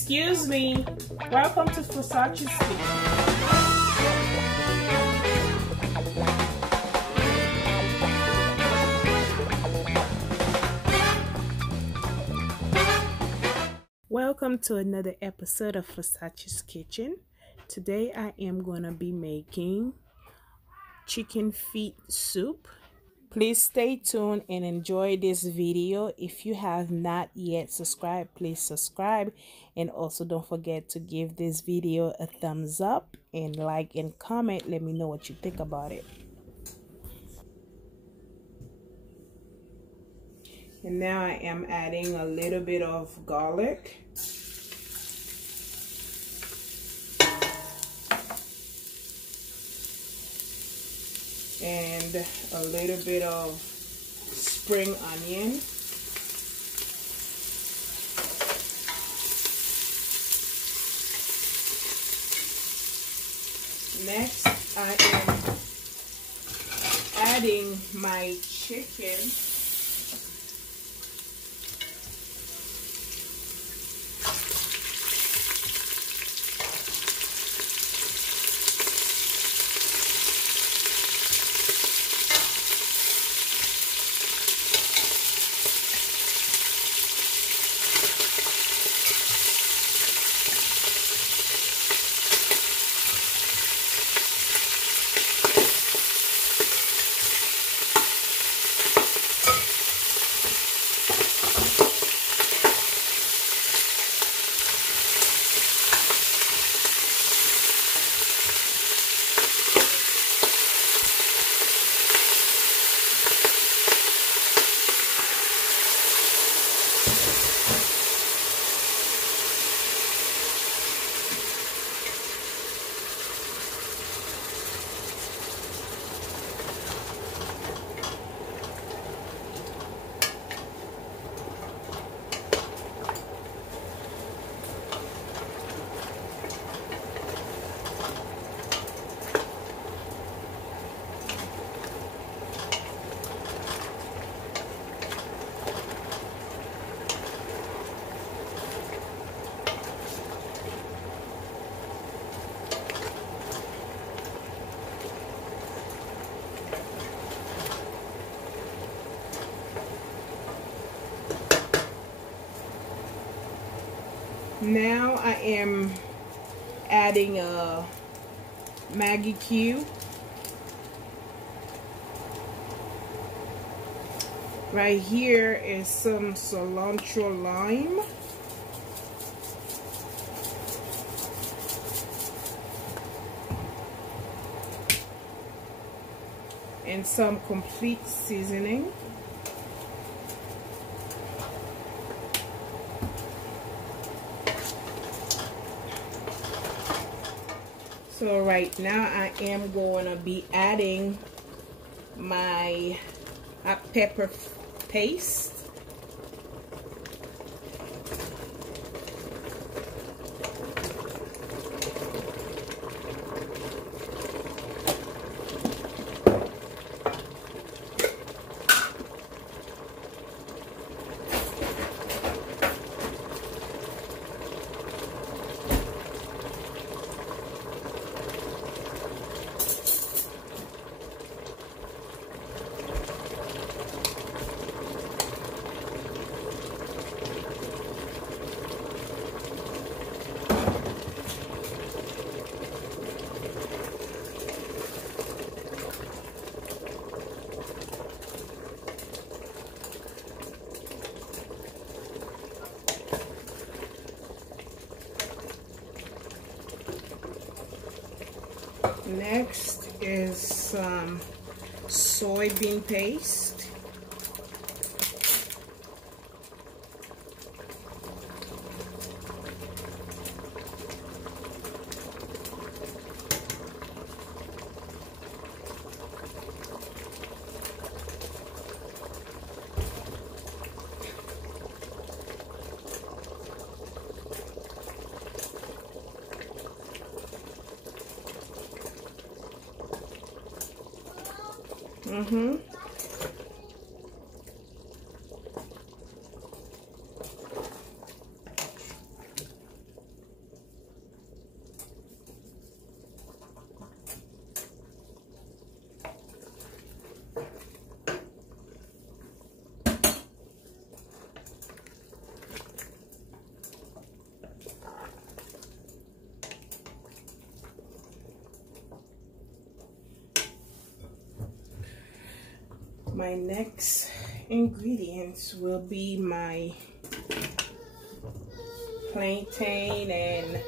Excuse me. Welcome to Versace's Kitchen. Welcome to another episode of Versace's Kitchen. Today I am going to be making chicken feet soup. Please stay tuned and enjoy this video. If you have not yet subscribed, please subscribe, and also don't forget to give this video a thumbs up and like and comment. Let me know what you think about it. And now I am adding a little bit of garlic. And a little bit of spring onion. Next, I am adding my chicken. Now I am adding a Maggi cube. Right here is some cilantro lime. And some complete seasoning. So right now I am going to be adding my hot pepper paste. Next is some soybean paste. My next ingredients will be my plantain and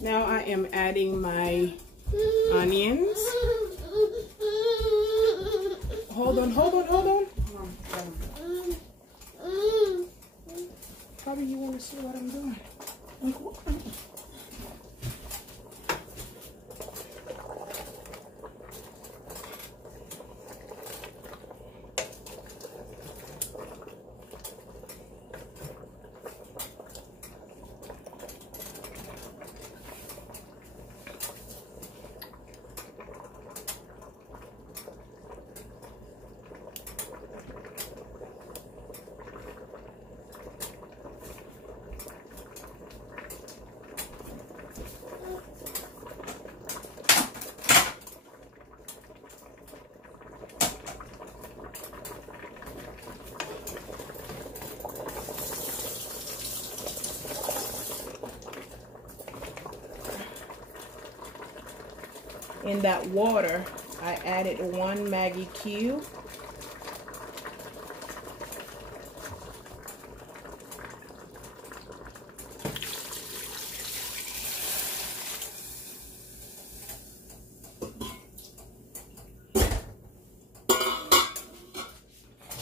now I am adding my onions. Hold on. Probably you want to see what I'm doing. In that water, I added 1 Maggi cube.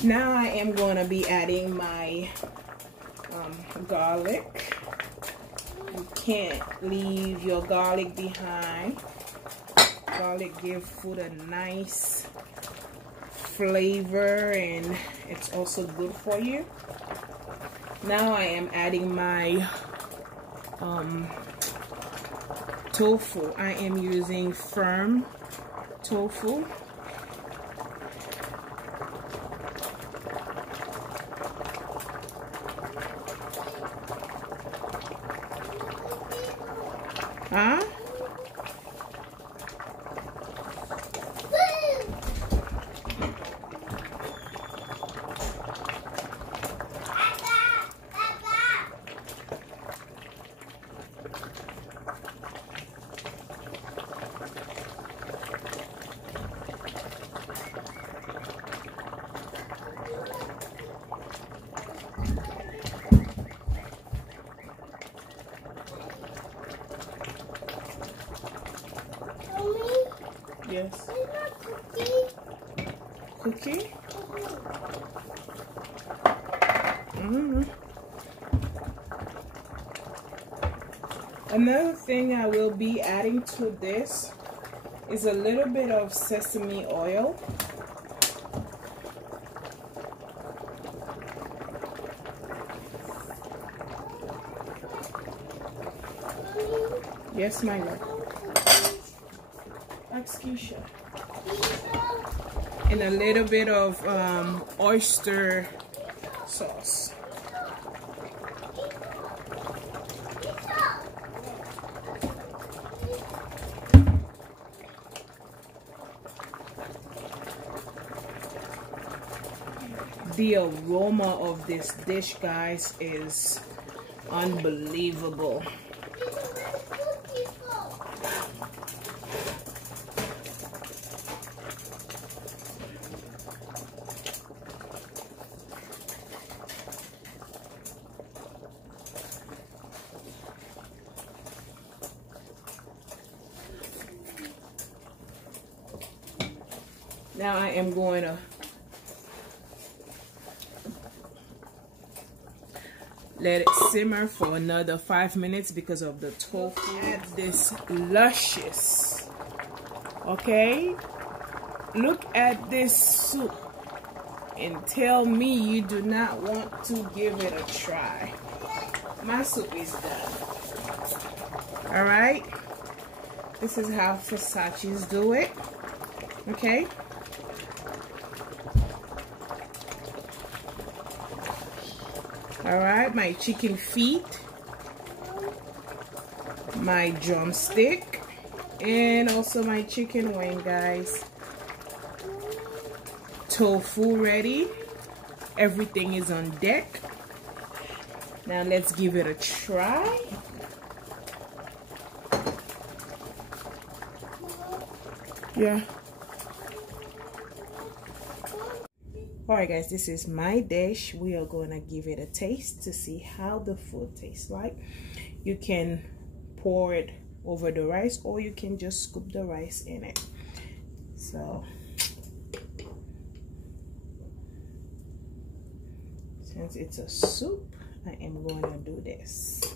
Now I am going to be adding my garlic. You can't leave your garlic behind. Garlic gives food a nice flavor and it's also good for you. Now I am adding my tofu. I am using firm tofu. Huh? Yes. Cookie? Another thing I will be adding to this is a little bit of sesame oil. Yes, my love. Excuse you. And a little bit of oyster sauce. The aroma of this dish, guys, is unbelievable. Now I am going to let it simmer for another 5 minutes because of the tofu. Add this luscious, okay? Look at this soup and tell me you do not want to give it a try. My soup is done. All right? This is how Versace's do it, okay? All right, my chicken feet, my drumstick And also my chicken wing, guys. Tofu ready. Everything is on deck. Now let's give it a try. Yeah. Alright guys, this is my dish. We are gonna give it a taste to see how the food tastes like. You can pour it over the rice, or you can just scoop the rice in it. So since it's a soup, I am going to do this.